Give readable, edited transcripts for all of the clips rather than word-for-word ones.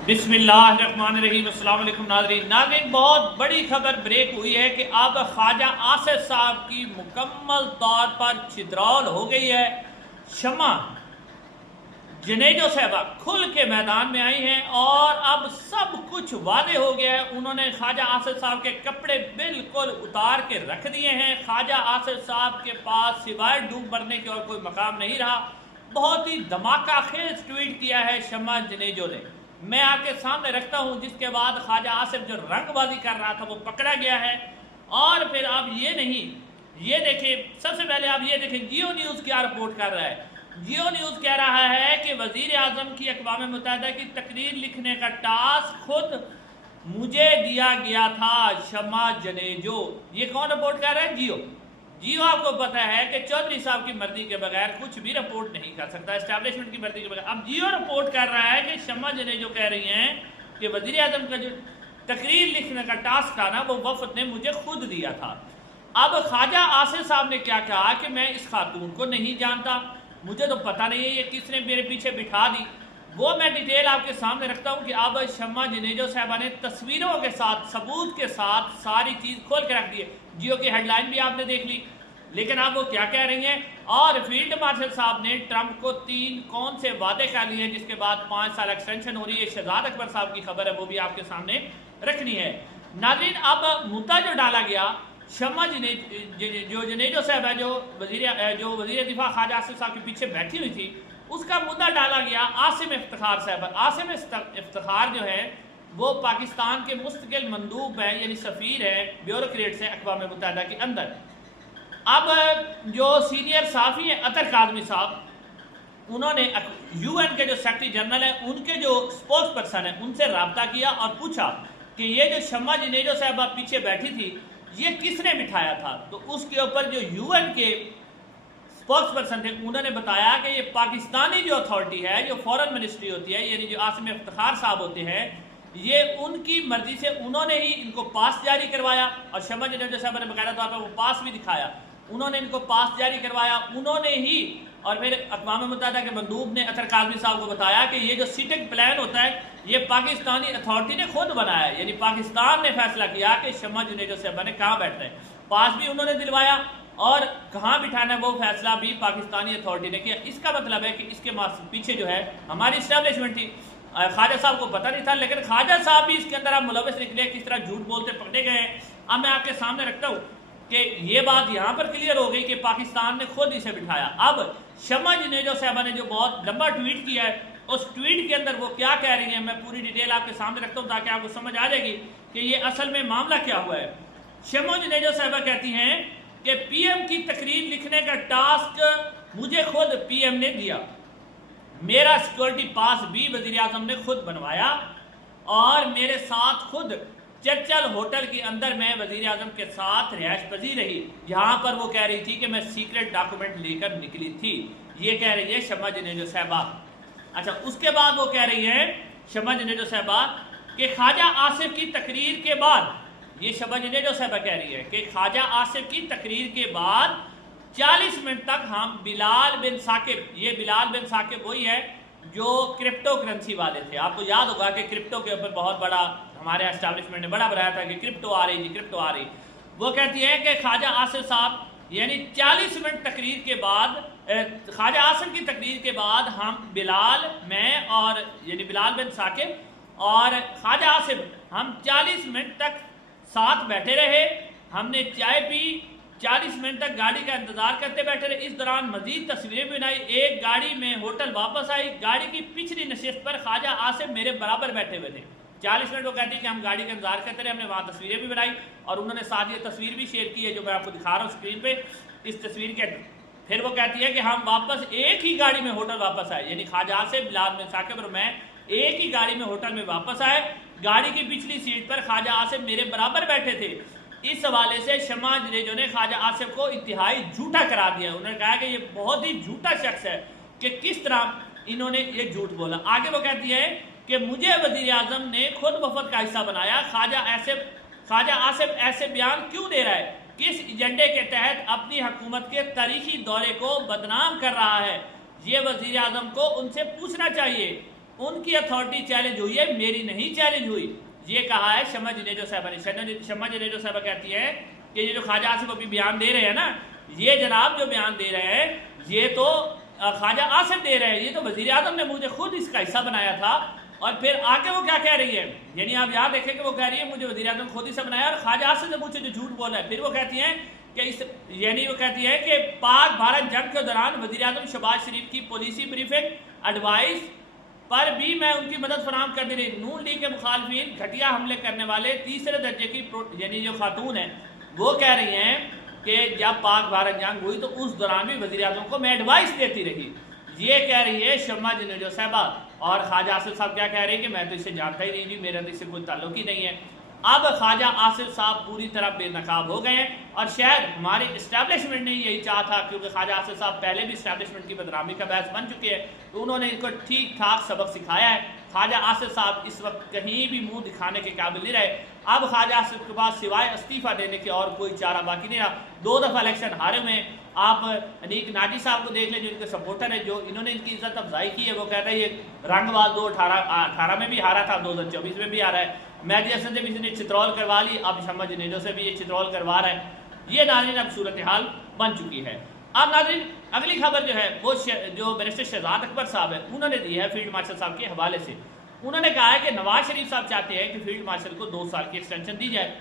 बिस्मिल्लाहिर्रहमानिर्रहीम। अस्सलाम वालेकुम नाज़रीन, बहुत बड़ी खबर ब्रेक हुई है कि अब ख्वाजा आसिफ साहब की मुकम्मल तौर पर छिद्रौल हो गई है। शमा जनेजो साहबा खुल के मैदान में आई हैं और अब सब कुछ वादे हो गया है। उन्होंने ख्वाजा आसिफ साहब के कपड़े बिल्कुल उतार के रख दिए हैं। ख्वाजा आसिफ साहब के पास सिवाय डूब मरने के और कोई मकाम नहीं रहा। बहुत ही धमाका खेज ट्वीट किया है शमा जनेजो ने, मैं आपके सामने रखता हूं। जिसके बाद ख्वाजा आसिफ जो रंगबाजी कर रहा था वो पकड़ा गया है। और फिर आप ये नहीं, ये देखें, सबसे पहले आप ये देखें जियो न्यूज़ क्या रिपोर्ट कर रहा है। जियो न्यूज़ कह रहा है कि वज़ीर आज़म की अक़वाम मुत्तहिदा की तकरीर लिखने का टास्क खुद मुझे दिया गया था, शमा जनेजो। ये कौन रिपोर्ट कर रहा है? जियो आपको पता है कि चौधरी साहब की मर्जी के बगैर कुछ भी रिपोर्ट नहीं कर सकता, एस्टैब्लिशमेंट की मर्जी के बगैर। अब जियो रिपोर्ट कर रहा है कि शमा जनेजो कह रही हैं कि वज़ीर आज़म का जो तकरीर लिखने का टास्क था ना, वो वफ़द ने मुझे खुद दिया था। अब ख्वाजा आसिफ साहब ने क्या कहा कि मैं इस खातून को नहीं जानता, मुझे तो पता नहीं है ये किसने मेरे पीछे बिठा दी। वो मैं डिटेल आपके सामने रखता हूँ कि अब शमा जनेजो साहबा ने तस्वीरों के साथ, सबूत के साथ सारी चीज़ खोल के रख दी है। जियो की हेडलाइन भी आपने देख ली, लेकिन आप वो क्या कह रही हैं। और फील्ड मार्शल साहब ने ट्रंप को 3 कौन से वादे कर लिए हैं, जिसके बाद 5 साल एक्सटेंशन हो रही है। शहजाद अकबर साहब की खबर है, वो भी आपके सामने रखनी है। नाज़रीन, अब मुद्दा जो डाला गया, शमा जनेजो साहब है जो वज़ीर दिफा ख्वाजा आसिफ साहब के पीछे बैठी हुई थी, उसका मुद्दा डाला गया आसिम इफ्तिखार साहब। आसिम इफ्तिखार जो है वो पाकिस्तान के मुस्तकिल मंदूब है, यानी सफ़ीर है ब्यूरोक्रेट से अक़वाम मुत्तहिदा के अंदर। अब जो सीनियर साफ़ी हैं अतर काज़मी साहब, उन्होंने UN के जो सेक्रेटरी जनरल हैं, उनके जो स्पोक्स पर्सन हैं, उनसे रब्ता किया और पूछा कि ये जो शमा जनेजो साहबा पीछे बैठी थी, ये किसने बिठाया था। तो उसके ऊपर जो UN के स्पोक्स पर्सन थे, उन्होंने बताया कि ये पाकिस्तानी जो अथॉरिटी है, जो फॉरेन मिनिस्ट्री होती है, यानी जो आसिम इफ्तिखार साहब होते हैं, ये उनकी मर्जी से उन्होंने ही इनको पास जारी करवाया। और शमा जनेजो साहब ने बकायदा तौर पर वो पास भी दिखाया, उन्होंने इनको पास जारी करवाया, उन्होंने ही। और फिर अक़वाम मुत्तहिदा के मंदूब ने अतर काज़मी साहब को बताया कि ये जो सीटेक प्लान होता है, ये पाकिस्तानी अथॉरिटी ने खुद बनाया है, यानी पाकिस्तान ने फैसला किया कि शमा जनेजो साहबा ने कहाँ बैठना है। पास भी उन्होंने दिलवाया और कहाँ बिठाना है वो फैसला भी पाकिस्तानी अथॉरिटी ने किया। इसका मतलब है कि इसके पीछे जो है हमारी इस्टेब्लिशमेंट थी। ख्वाजा साहब को पता नहीं था, लेकिन ख्वाजा साहब भी इसके अंदर आप मुलविस निकले, किस तरह झूठ बोलते पकड़े गए। अब मैं आपके सामने रखता हूँ कि ये बात यहाँ पर क्लियर हो गई कि पाकिस्तान ने खुद इसे बिठाया। अब शमा जनेजो साहबा ने जो बहुत लंबा ट्वीट किया है, उस ट्वीट के अंदर वो क्या कह रही हैं, मैं पूरी डिटेल आपके सामने रखता हूँ ताकि आपको समझ आ जाएगी कि ये असल में मामला क्या हुआ है। शमा जनेजो साहबा कहती हैं कि PM की तकरीर लिखने का टास्क मुझे खुद PM ने दिया, मेरा सिक्योरिटी पास भी वज़ीर आज़म ने खुद बनवाया और मेरे साथ खुद चर्चल होटल के अंदर मैं वज़ीर आज़म के साथ रिहाइश पजीर रही, जहाँ पर वो कह रही थी कि मैं सीक्रेट डॉक्यूमेंट लेकर निकली थी। ये कह रही है शमा जनेजो साहबा। अच्छा, उसके बाद वो कह रही है शमा जनेजो साहबा कि ख्वाजा आसिफ की तकरीर के बाद, ये शमा जनेजो साहबा कह रही है कि ख्वाजा आसिफ की तकरीर के बाद 40 मिनट तक हम बिलाल बिन साकिब, ये बिलाल बिन साकिब वही है जो क्रिप्टो करेंसी वाले थे। आपको याद होगा कि क्रिप्टो के ऊपर बहुत बड़ा हमारे एस्टैब्लिशमेंट ने बड़ा बनाया था कि क्रिप्टो आ रही जी, क्रिप्टो आ रही। वो कहती है कि ख्वाजा आसिफ साहब, यानी 40 मिनट तकरीर के बाद, ख्वाजा आसिफ की तकरीर के बाद हम बिलाल, मैं और यानी बिलाल बिन साकिब और ख्वाजा आसिफ, हम 40 मिनट तक साथ बैठे रहे, हमने चाय पी, 40 मिनट तक गाड़ी का इंतजार करते बैठे रहे। इस दौरान मजीद तस्वीरें भी बनाई, एक गाड़ी में होटल वापस आई, गाड़ी की पिछली नशिस्त पर ख्वाजा आसिफ मेरे बराबर बैठे हुए थे। 40 मिनट वो कहती है कि हम गाड़ी का इंतजार करते रहे, हमने वहाँ तस्वीरें भी बनाई और उन्होंने साथ ये तस्वीर भी शेयर की है जो मैं आपको दिखा रहा हूँ स्क्रीन पे, इस तस्वीर के। फिर वो कहती है कि हम वापस एक ही गाड़ी में होटल वापस आए, यानी ख्वाजा आसिफ, बिलाल बिन साकिब और मैं एक ही गाड़ी में होटल में वापस आए, गाड़ी की पिछली सीट पर ख्वाजा आसिफ मेरे बराबर बैठे थे। इस हवाले से शमा जनेजो ने ख्वाजा आसिफ को इंतहाई झूठा करार दिया। उन्होंने कहा कि ये बहुत ही झूठा शख्स है कि किस तरह इन्होंने ये झूठ बोला। आगे वो कहती है कि मुझे वज़ीर आज़म ने खुद वफद का हिस्सा बनाया, ख्वाजा आसिफ ऐसे बयान क्यों दे रहा है, किस एजेंडे के तहत अपनी हुकूमत के तारीखी दौरे को बदनाम कर रहा है, ये वज़ीर आज़म को उनसे पूछना चाहिए। उनकी अथॉरिटी चैलेंज हुई है, मेरी नहीं चैलेंज हुई। ये कहा है शम्मा जुनेजो साहबा ने। शम्मा जुनेजो साहबा कहती है कि ये जो ख्वाजा आसिफ अभी बयान दे रहे हैं ना, ये जनाब जो बयान दे रहे हैं ये तो ख्वाजा आसिफ दे रहे हैं, ये तो वजीर आजम ने मुझे खुद इसका हिस्सा बनाया था। और फिर आके वो क्या कह रही है, यानी आप याद देखें कि वो कह रही है मुझे वजीर आजम खुद हिस्सा बनाया, और ख्वाजा आसिफ ने मुझे जो झूठ बोला है। फिर वो कहती हैं कि इस यानी वो कहती है कि पाक भारत जंग के दौरान वजीर आजम शहबाज शरीफ की पॉलिसी ब्रीफिंग एडवाइस पर भी मैं उनकी मदद फराहम कर दे रही। नून लीग के मुखालफिन घटिया हमले करने वाले तीसरे दर्जे की यानी जो खातून है वो कह रही हैं कि जब पाक भारत जंग हुई तो उस दौरान भी वजीर आजम को मैं एडवाइस देती रही। ये कह रही है शम्मा जुनेजो साहबा। और ख्वाजा आसिफ साहब क्या कह रहे हैं कि मैं तो इसे जानता ही नहीं जी, मेरा तो इससे कोई ताल्लुक ही नहीं है। अब ख्वाजा आसिफ साहब पूरी तरह बेनकाब हो गए हैं, और शायद हमारे इस्टेब्लिशमेंट ने यही चाहा था, क्योंकि ख्वाजा आसिफ साहब पहले भी इस्टेब्लिशमेंट की बदनामी का बहस बन चुके हैं, तो उन्होंने इनको ठीक ठाक सबक सिखाया है। ख्वाजा आसिफ साहब इस वक्त कहीं भी मुंह दिखाने के काबिल नहीं रहे। अब ख्वाजा आसिफ के पास सिवाय इस्तीफा देने के और कोई चारा बाकी नहीं रहा। 2 दफ़ा इलेक्शन हारे हुए हैं। आप अनीक नाजी साहब को देख लें, जो इनके सपोर्टर है, जो इन्होंने इनकी इज्जत अफजाई की है। वो कहता है ये रंगबाज 2018 में भी हारा था, 2024 में भी हारा है। मेहदी हसन से भी इसने चित्रौल करवा ली, अब शम्मा जुनेजो से भी ये चित्रौल करवा रहा है। ये नाज़रीन अब सूरत हाल बन चुकी है। अब नाज़रीन अगली खबर जो है वो जो बैरिस्टर शहजाद अकबर साहब है उन्होंने दी है फील्ड मार्शल साहब के हवाले से। उन्होंने कहा है कि नवाज शरीफ साहब चाहते हैं कि फील्ड मार्शल को 2 साल की एक्सटेंशन दी जाए,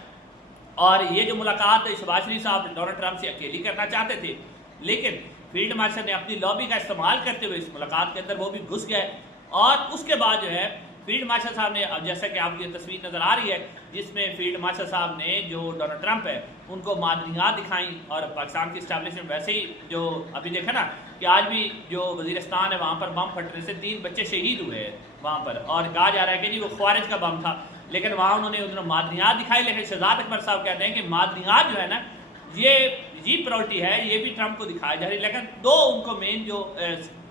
और ये जो मुलाकात शहबाज शरीफ साहब डोनाल्ड ट्रंप से अकेली करना चाहते थे, लेकिन फील्ड मार्शल ने अपनी लॉबी का इस्तेमाल करते हुए इस मुलाकात के अंदर वो भी घुस गए। और उसके बाद जो है फील्ड मार्शल साहब ने, जैसा कि आपकी तस्वीर नज़र आ रही है जिसमें फील्ड मार्शल साहब ने जो डोनाल्ड ट्रंप है उनको मादरियात दिखाई, और पाकिस्तान की इस्टेब्लिशमेंट वैसे ही जो अभी देखा ना कि आज भी जो वजीरिस्तान है वहाँ पर बम फटने से 3 बच्चे शहीद हुए हैं वहाँ पर, और कहा जा रहा है कि जी वो ख्वारिज का बम था, लेकिन वहाँ उन्होंने मादरियात दिखाई। लेकिन शहजाद अकबर साहब कहते हैं कि मादरियात जो है ना ये प्रायोरिटी है, ये भी ट्रंप को दिखाया जा रही है। लेकिन 2 उनको मेन जो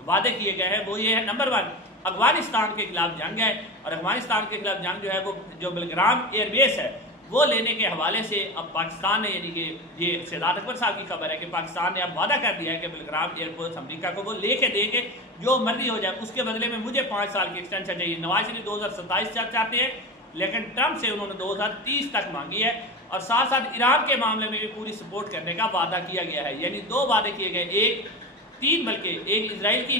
वादे किए गए हैं वो ये है, नंबर 1 अफगानिस्तान के खिलाफ जंग है, और अफगानिस्तान के खिलाफ जंग जो है वो जो बेलग्राम एयरबेस है वो लेने के हवाले से अब पाकिस्तान ने, यानी कि ये शहजाद अकबर साहब की खबर है कि पाकिस्तान ने अब वादा कर दिया है कि बेलग्राम एयरपोर्ट अमेरिका को वो लेके देंगे, जो मर्जी हो जाए, उसके बदले में मुझे 5 साल की एक्सटेंशन चाहिए। नवाज शरीफ 2027 चाहते हैं, लेकिन ट्रंप से उन्होंने 2030 तक मांगी है, और साथ साथ ईरान के मामले में भी पूरी सपोर्ट करने का वादा किया गया है। यानी 2 वादे किए गए, 3 बल्कि एक इसराइल की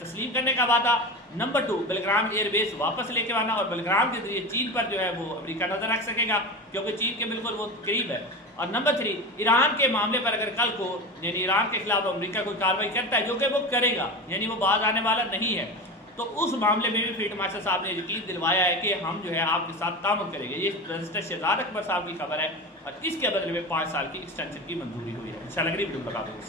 तस्लीम करने का वादा, नंबर 2 बेलग्राम एयरबेस वापस लेके आना, और बेलग्राम के जरिए चीन पर जो है वो अमेरिका नजर रख सकेगा क्योंकि चीन के बिल्कुल वो करीब है। और नंबर 3 ईरान के मामले पर अगर कल को यानी ईरान के खिलाफ अमेरिका कोई कार्रवाई करता है, जो कि वो करेगा, यानी वो बाज आने वाला नहीं है, तो उस मामले में भी फील्ड मार्शल साहब ने यकीन दिलवाया है कि हम जो है आपके साथ तामुल करेंगे। ये बैरिस्टर शहजाद अकबर साहब की खबर है, और इसके बदले में 5 साल की एक्सटेंशन की मंजूरी हुई है। इंशाल्लाह करीब मुलाकात होगी।